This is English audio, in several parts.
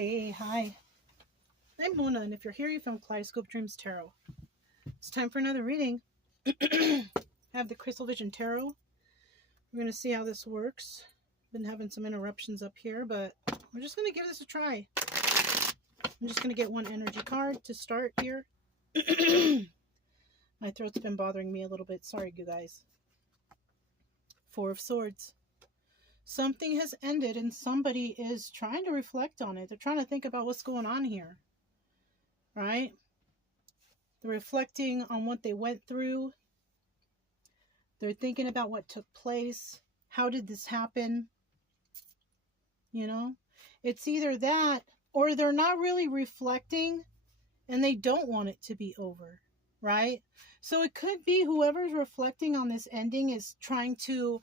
Hey, hi. I'm Mona, and if you're here, you found Kaleidoscope Dreams Tarot. It's time for another reading. I have the Crystal Vision Tarot. We're going to see how this works. Been having some interruptions up here, but we're just going to give this a try. I'm just going to get one energy card to start here. My throat's been bothering me a little bit. Sorry, you guys. Four of Swords. Something has ended, and somebody is trying to reflect on it. They're trying to think about what's going on here. Right? They're reflecting on what they went through. They're thinking about what took place. How did this happen? You know, it's either that or they're not really reflecting and they don't want it to be over, right? So it could be whoever's reflecting on this ending is trying to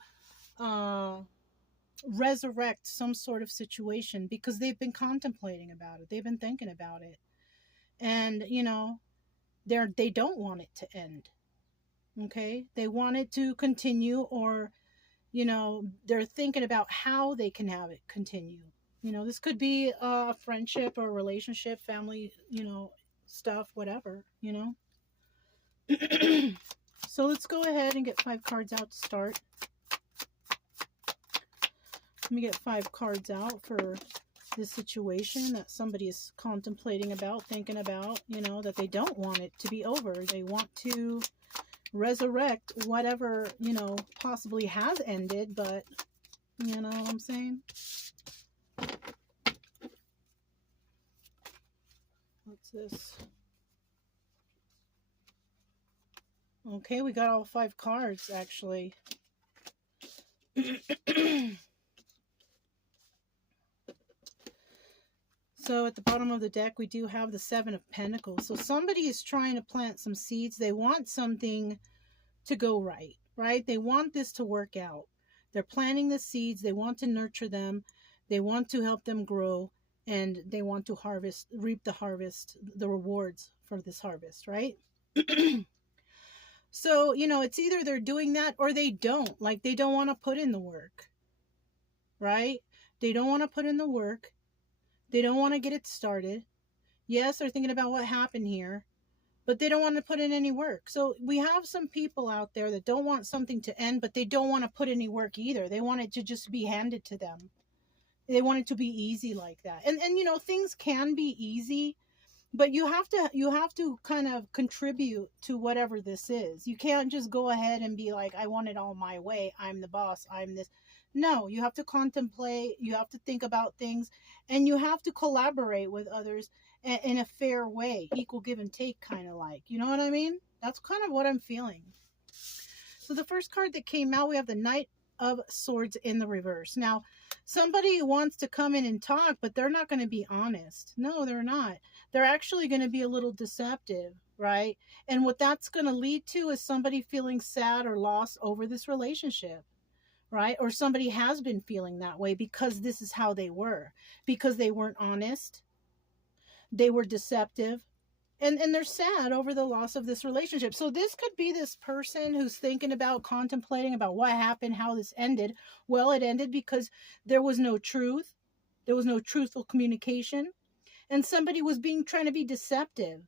resurrect some sort of situation because they've been contemplating about it. They've been thinking about it. And, you know, they don't want it to end. Okay, they want it to continue, or you know, they're thinking about how they can have it continue. You know, this could be a friendship or a relationship, family, you know, stuff, whatever, you know. So let's go ahead and get 5 cards out to start. Let me get 5 cards out for this situation that somebody is contemplating about, thinking about, you know, that they don't want it to be over. They want to resurrect whatever, you know, possibly has ended, but you know what I'm saying? What's this? Okay, we got all 5 cards actually. So at the bottom of the deck, we do have the 7 of Pentacles. So somebody is trying to plant some seeds. They want something to go right, right? They want this to work out. They're planting the seeds. They want to nurture them. They want to help them grow. And they want to harvest, reap the harvest, the rewards for this harvest, right? So, you know, it's either they're doing that or they don't. Like, they don't want to put in the work, right? They don't want to put in the work. They don't want to get it started. Yes, they're thinking about what happened here, but they don't want to put in any work. So we have some people out there that don't want something to end, but they don't want to put any work either. They want it to just be handed to them. They want it to be easy like that. And you know, things can be easy, but you have to kind of contribute to whatever this is. You can't just go ahead and be like, I want it all my way. I'm the boss. I'm this. No, you have to contemplate. You have to think about things, and you have to collaborate with others in a fair way, equal give and take, kind of like, you know what I mean? That's kind of what I'm feeling. So the first card that came out, we have the Knight of Swords in the reverse. Now, somebody wants to come in and talk, but they're not going to be honest. No, they're not. They're actually going to be a little deceptive, right? And what that's going to lead to is somebody feeling sad or lost over this relationship, right? Or somebody has been feeling that way because this is how they were, because they weren't honest, they were deceptive, and they're sad over the loss of this relationship. So this could be this person who's thinking about, contemplating about what happened, how this ended. Well, it ended because there was no truth. There was no truthful communication. And somebody was trying to be deceptive.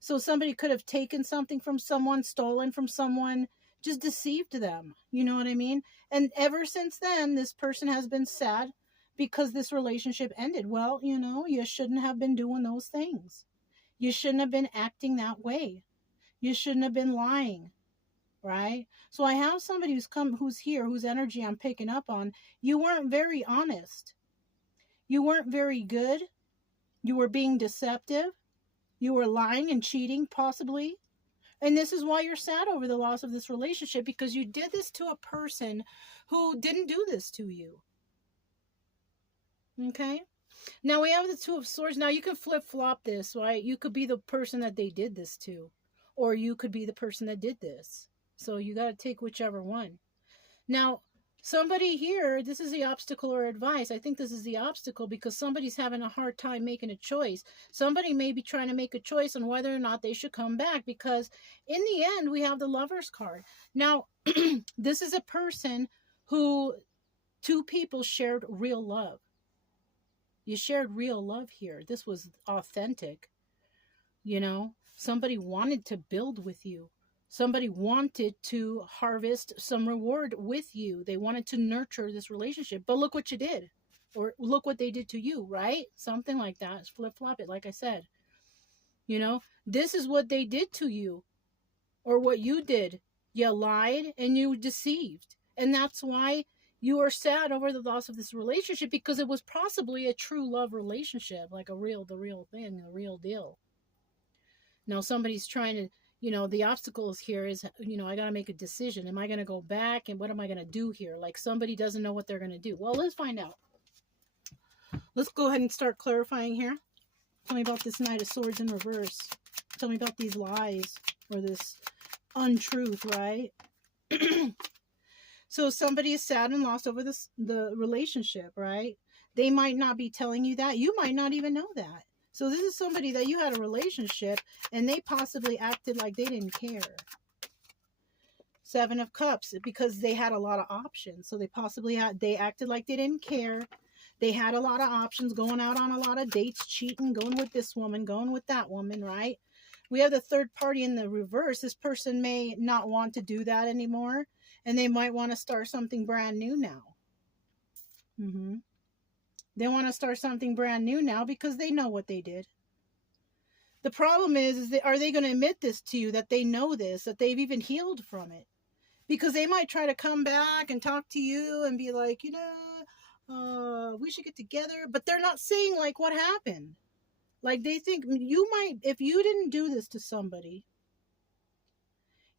So somebody could have taken something from someone, stolen from someone, just deceived them. You know what I mean? And ever since then, this person has been sad because this relationship ended. Well, you know, you shouldn't have been doing those things. You shouldn't have been acting that way. You shouldn't have been lying, right? So I have somebody who's here, whose energy I'm picking up on. You weren't very honest. You weren't very good. You were being deceptive. You were lying and cheating, possibly. And this is why you're sad over the loss of this relationship, because you did this to a person who didn't do this to you. Okay? Now we have the Two of Swords. Now you can flip-flop this, right? You could be the person that they did this to, or you could be the person that did this. So you got to take whichever one. Now, somebody here, this is the obstacle or advice. I think this is the obstacle because somebody's having a hard time making a choice. Somebody may be trying to make a choice on whether or not they should come back, because in the end, we have the Lovers card. Now, this is a person who 2 people shared real love. You shared real love here. This was authentic. You know, somebody wanted to build with you. Somebody wanted to harvest some reward with you. They wanted to nurture this relationship. But look what you did. Or look what they did to you, right? Something like that. Flip flop it, like I said. You know, this is what they did to you. Or what you did. You lied and you deceived. And that's why you are sad over the loss of this relationship, because it was possibly a true love relationship, like the real thing, the real deal. Now somebody's trying to, you know, the obstacles here is, you know, I got to make a decision. Am I going to go back, and what am I going to do here? Like somebody doesn't know what they're going to do. Well, let's find out. Let's go ahead and start clarifying here. Tell me about this Knight of Swords in reverse. Tell me about these lies or this untruth, right? So somebody is sad and lost over the relationship, right? They might not be telling you that. You might not even know that. So this is somebody that you had a relationship and they possibly acted like they didn't care. Seven of Cups, because they had a lot of options. So they acted like they didn't care. They had a lot of options, going out on a lot of dates, cheating, going with this woman, going with that woman, right? We have the third party in the reverse. This person may not want to do that anymore. And they might want to start something brand new now. They want to start something brand new now because they know what they did. The problem is are they going to admit this to you, that they know this, that they've even healed from it? Because they might try to come back and talk to you and be like, you know, we should get together. But they're not saying like what happened. Like they think you might, if you didn't do this to somebody,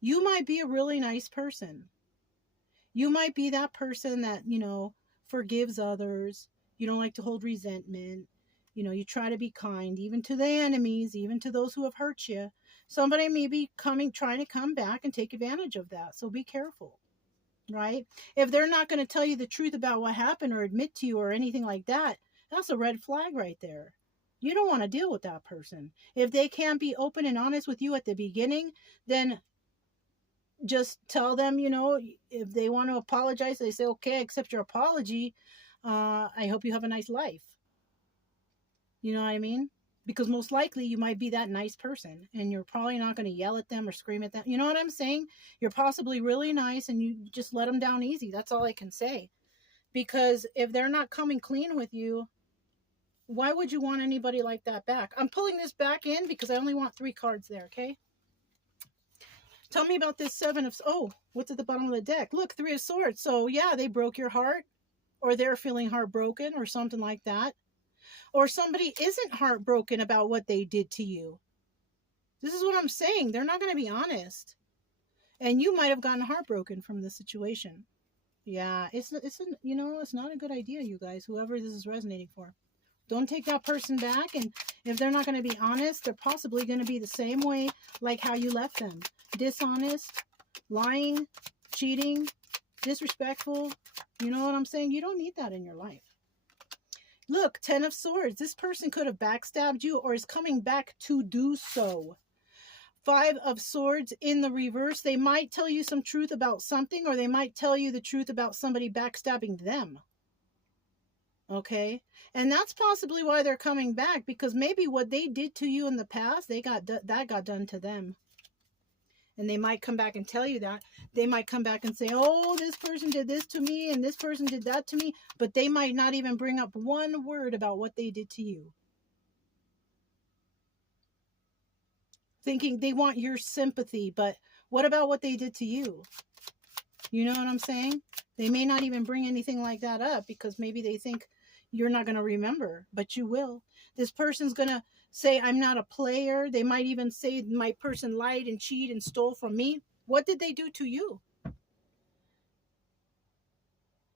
you might be a really nice person. You might be that person that, you know, forgives others. You don't like to hold resentment. You know, you try to be kind, even to the enemies, even to those who have hurt you. Somebody may be trying to come back and take advantage of that. So be careful, right? If they're not going to tell you the truth about what happened or admit to you or anything like that, that's a red flag right there. You don't want to deal with that person. If they can't be open and honest with you at the beginning, then just tell them, you know, if they want to apologize, they say, okay, I accept your apology. I hope you have a nice life. You know what I mean? Because most likely you might be that nice person and you're probably not going to yell at them or scream at them. You know what I'm saying? You're possibly really nice and you just let them down easy. That's all I can say. Because if they're not coming clean with you, why would you want anybody like that back? I'm pulling this back in because I only want 3 cards there, okay? Tell me about this what's at the bottom of the deck? Look, 3 of Swords. So yeah, they broke your heart, or they're feeling heartbroken or something like that. Or somebody isn't heartbroken about what they did to you. This is what I'm saying. They're not going to be honest. And you might have gotten heartbroken from this situation. Yeah, it's not a good idea, you guys, whoever this is resonating for. Don't take that person back, and if they're not going to be honest, they're possibly going to be the same way like how you left them. Dishonest, lying, cheating, disrespectful. You know what I'm saying? You don't need that in your life. Look, 10 of Swords. This person could have backstabbed you or is coming back to do so. 5 of Swords in the reverse. They might tell you some truth about something, or they might tell you the truth about somebody backstabbing them. Okay? And that's possibly why they're coming back, because maybe what they did to you in the past, that got done to them. And they might come back and tell you that. They might come back and say, oh, this person did this to me and this person did that to me. But they might not even bring up one word about what they did to you. Thinking they want your sympathy, but what about what they did to you? You know what I'm saying? They may not even bring anything like that up because maybe they think you're not going to remember, but you will. This person's going to say, I'm not a player. They might even say my person lied and cheated and stole from me. What did they do to you?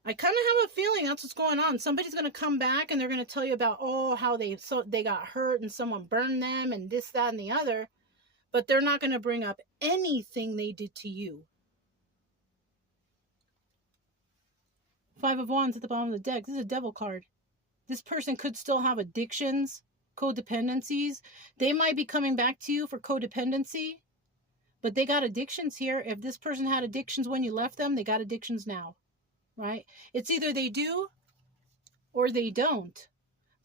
I kind of have a feeling that's what's going on. Somebody's going to come back and they're going to tell you about, how they got hurt and someone burned them and this, that, and the other. But they're not going to bring up anything they did to you. 5 of Wands at the bottom of the deck. This is a Devil card. This person could still have addictions, codependencies. They might be coming back to you for codependency, but they got addictions here. If this person had addictions when you left them, they got addictions now, right? It's either they do or they don't.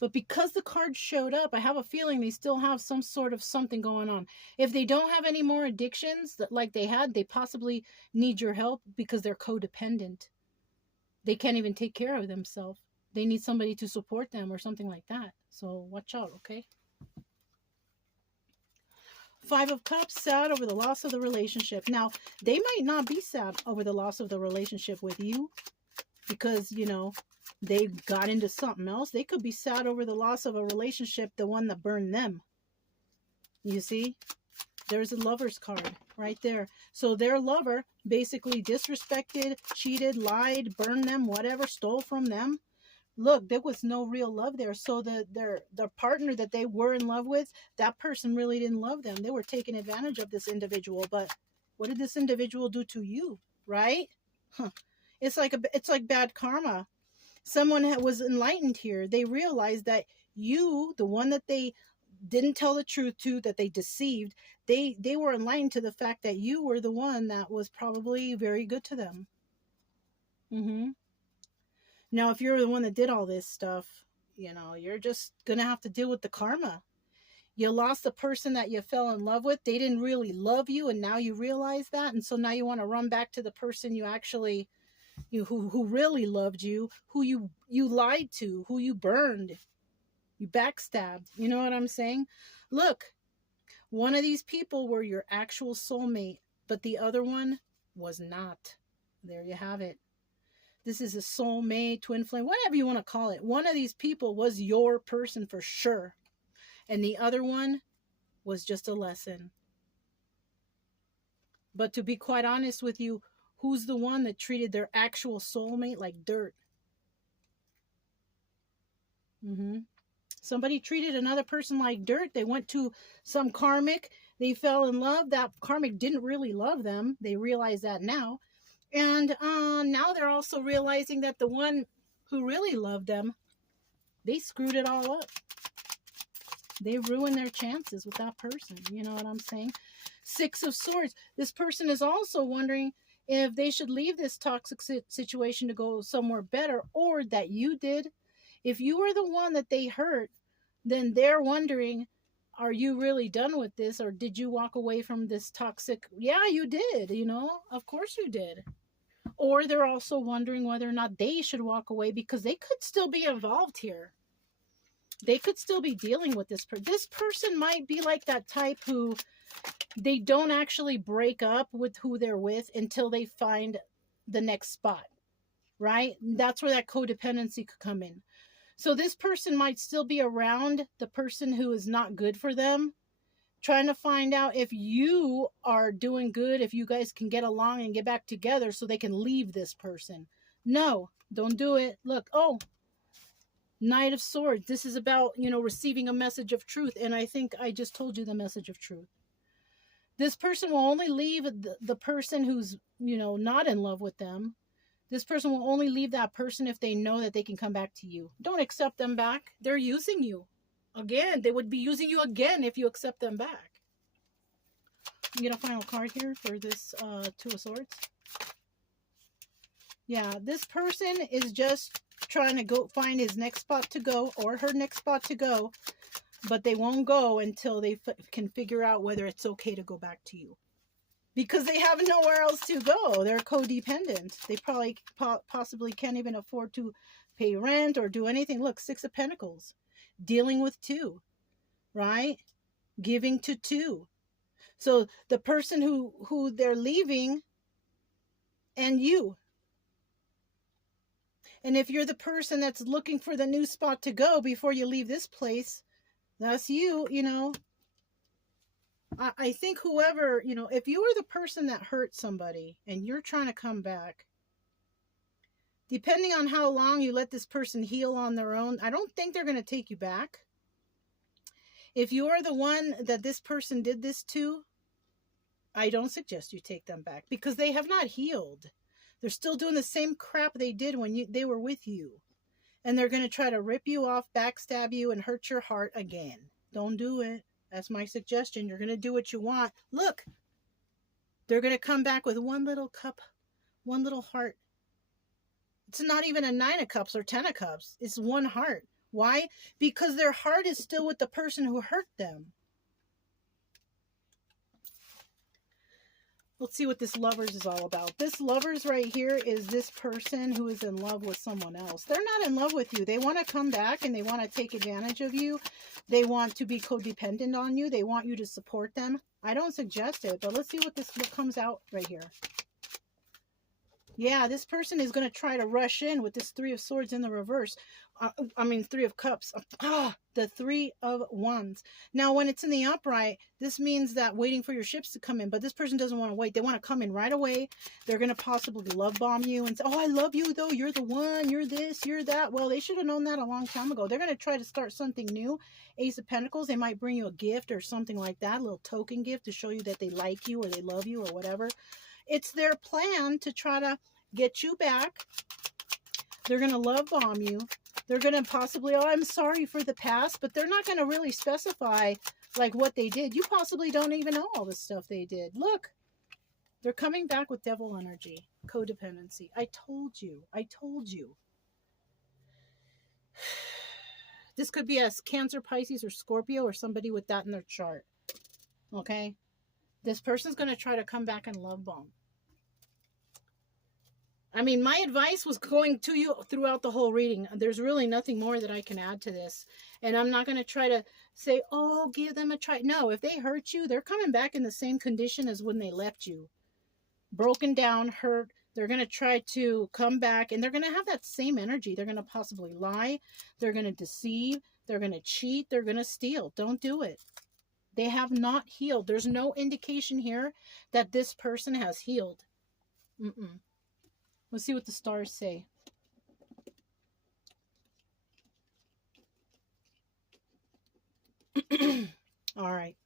But because the card showed up, I have a feeling they still have some sort of something going on. If they don't have any more addictions that like they had, they possibly need your help because they're codependent. They can't even take care of themselves. They need somebody to support them or something like that. So watch out, okay? Five of Cups, sad over the loss of the relationship. Now, they might not be sad over the loss of the relationship with you because, you know, they got into something else. They could be sad over the loss of a relationship, the one that burned them. You see? There's a Lover's card right there. So their lover basically disrespected, cheated, lied, burned them, whatever, stole from them. Look, there was no real love there. So their partner that they were in love with, that person really didn't love them. They were taking advantage of this individual. But what did this individual do to you, right? Huh. It's like bad karma. Someone was enlightened here. They realized that you, the one that they didn't tell the truth to, that they deceived, they were enlightened to the fact that you were the one that was probably very good to them. Now, if you're the one that did all this stuff, you know, you're just going to have to deal with the karma. You lost the person that you fell in love with. They didn't really love you, and now you realize that. And so now you want to run back to the person you actually, who really loved you, who you lied to, who you burned, you backstabbed. You know what I'm saying? Look, one of these people were your actual soulmate, but the other one was not. There you have it. This is a soulmate, twin flame, whatever you want to call it. One of these people was your person for sure. And the other one was just a lesson. But to be quite honest with you, who's the one that treated their actual soulmate like dirt? Somebody treated another person like dirt. They went to some karmic. They fell in love. That karmic didn't really love them. They realize that now. And now they're also realizing that the one who really loved them, they screwed it all up. They ruined their chances with that person. You know what I'm saying? Six of Swords. This person is also wondering if they should leave this toxic situation to go somewhere better, or that you did. If you were the one that they hurt, then they're wondering, are you really done with this, or did you walk away from this toxic? Yeah, you did, you know, of course you did. Or they're also wondering whether or not they should walk away because they could still be involved here. They could still be dealing with this person. This person might be like that type who they don't actually break up with who they're with until they find the next spot, right? That's where that codependency could come in. So this person might still be around the person who is not good for them, trying to find out if you are doing good, if you guys can get along and get back together so they can leave this person. No, don't do it. Look, oh, Knight of Swords. This is about, you know, receiving a message of truth. And I think I just told you the message of truth. This person will only leave the person who's, you know, not in love with them. This person will only leave that person if they know that they can come back to you. Don't accept them back. They're using you. Again, they would be using you again if you accept them back. You get a final card here for this Two of Swords. Yeah, this person is just trying to go find his next spot to go, or her next spot to go, but they won't go until they can figure out whether it's okay to go back to you. Because they have nowhere else to go. They're codependent. They probably possibly can't even afford to pay rent or do anything. Look, Six of Pentacles. Dealing with two, right? Giving to two. So the person who they're leaving, and you. And if you're the person that's looking for the new spot to go before you leave this place, that's you, you know. I think whoever, you know, if you were the person that hurt somebody and you're trying to come back, depending on how long you let this person heal on their own, I don't think they're going to take you back. If you are the one that this person did this to, I don't suggest you take them back because they have not healed. They're still doing the same crap they did when they were with you. And they're going to try to rip you off, backstab you, and hurt your heart again. Don't do it. That's my suggestion. You're going to do what you want. Look, they're going to come back with one little cup, one little heart. It's not even a 9 of cups or 10 of cups. It's one heart. Why? Because their heart is still with the person who hurt them. Let's see what this Lovers is all about. This Lovers right here is this person who is in love with someone else. They're not in love with you. They want to come back and they want to take advantage of you. They want to be codependent on you. They want you to support them. I don't suggest it, but let's see what comes out right here. Yeah, this person is going to try to rush in with this Three of Swords in the reverse. Three of Cups. The Three of Wands. Now, when it's in the upright, this means that waiting for your ships to come in. But this person doesn't want to wait. They want to come in right away. They're going to possibly love bomb you and say, oh, I love you, though. You're the one. You're this. You're that. Well, they should have known that a long time ago. They're going to try to start something new. Ace of Pentacles. They might bring you a gift or something like that. A little token gift to show you that they like you or they love you or whatever. It's their plan to try to get you back. They're going to love bomb you. They're going to possibly, oh, I'm sorry for the past, but they're not going to really specify like what they did. You possibly don't even know all the stuff they did. Look, they're coming back with devil energy, codependency. I told you. I told you. This could be a Cancer, Pisces, or Scorpio, or somebody with that in their chart. Okay? This person's going to try to come back and love bomb. I mean, my advice was going to you throughout the whole reading. There's really nothing more that I can add to this. And I'm not going to try to say, oh, give them a try. No, if they hurt you, they're coming back in the same condition as when they left you. Broken down, hurt. They're going to try to come back, and they're going to have that same energy. They're going to possibly lie. They're going to deceive. They're going to cheat. They're going to steal. Don't do it. They have not healed. There's no indication here that this person has healed. Let's see what the stars say. All right.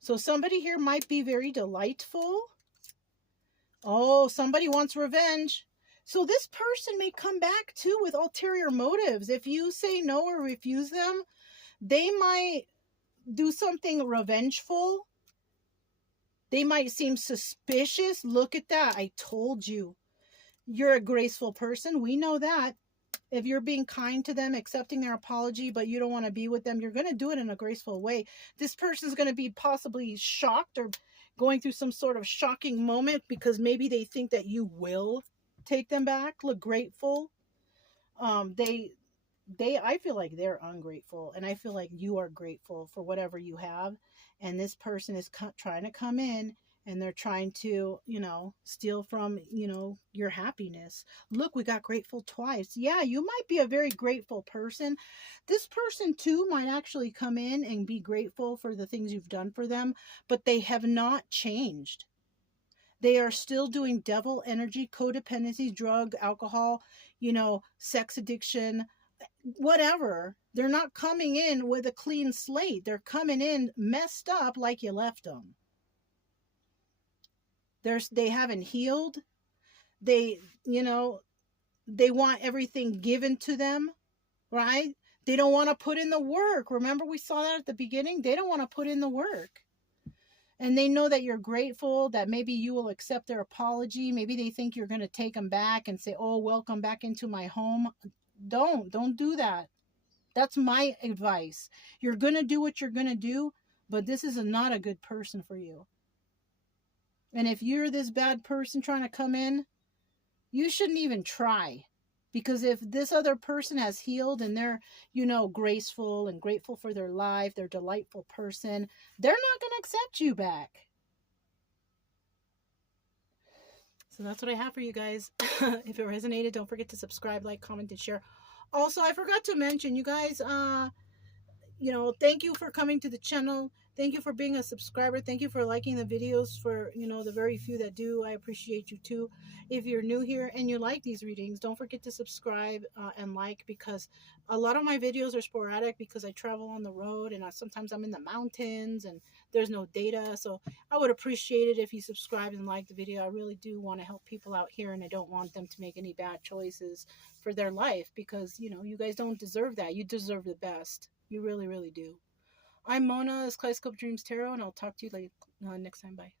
So somebody here might be very delightful. Oh, somebody wants revenge. So this person may come back too with ulterior motives. If you say no or refuse them, they might do something revengeful. They might seem suspicious. Look at that. I told you. You're a graceful person. We know that. If you're being kind to them, accepting their apology, but you don't want to be with them, you're going to do it in a graceful way. This person's going to be possibly shocked or going through some sort of shocking moment because maybe they think that you will take them back. Look grateful. I feel like they're ungrateful, and I feel like you are grateful for whatever you have. And this person is trying to come in, and they're trying to, steal from, your happiness. Look, we got grateful twice. Yeah, you might be a very grateful person. This person too might actually come in and be grateful for the things you've done for them, but they have not changed. They are still doing devil energy, codependency, drug, alcohol, sex addiction, whatever. They're not coming in with a clean slate. They're coming in messed up like you left them. They haven't healed. They want everything given to them, right? They don't want to put in the work. Remember we saw that at the beginning? They don't want to put in the work. And they know that you're grateful, that maybe you will accept their apology. Maybe they think you're going to take them back and say, oh, welcome back into my home. Don't do that. That's my advice. You're going to do what you're going to do, but this is not a good person for you. And if you're this bad person trying to come in, you shouldn't even try. Because if this other person has healed and they're, graceful and grateful for their life, they're a delightful person, they're not going to accept you back. So that's what I have for you guys. If it resonated, don't forget to subscribe, like, comment, and share. Also, I forgot to mention, you guys, thank you for coming to the channel. Thank you for being a subscriber. Thank you for liking the videos. For, the very few that do, I appreciate you too. If you're new here and you like these readings, don't forget to subscribe and like, because a lot of my videos are sporadic because I travel on the road and sometimes I'm in the mountains and there's no data. So I would appreciate it if you subscribe and like the video. I really do want to help people out here, and I don't want them to make any bad choices for their life because, you guys don't deserve that. You deserve the best. You really, really do. I'm Mona, this Kaleidoscope Dreams Tarot, and I'll talk to you next time. Bye.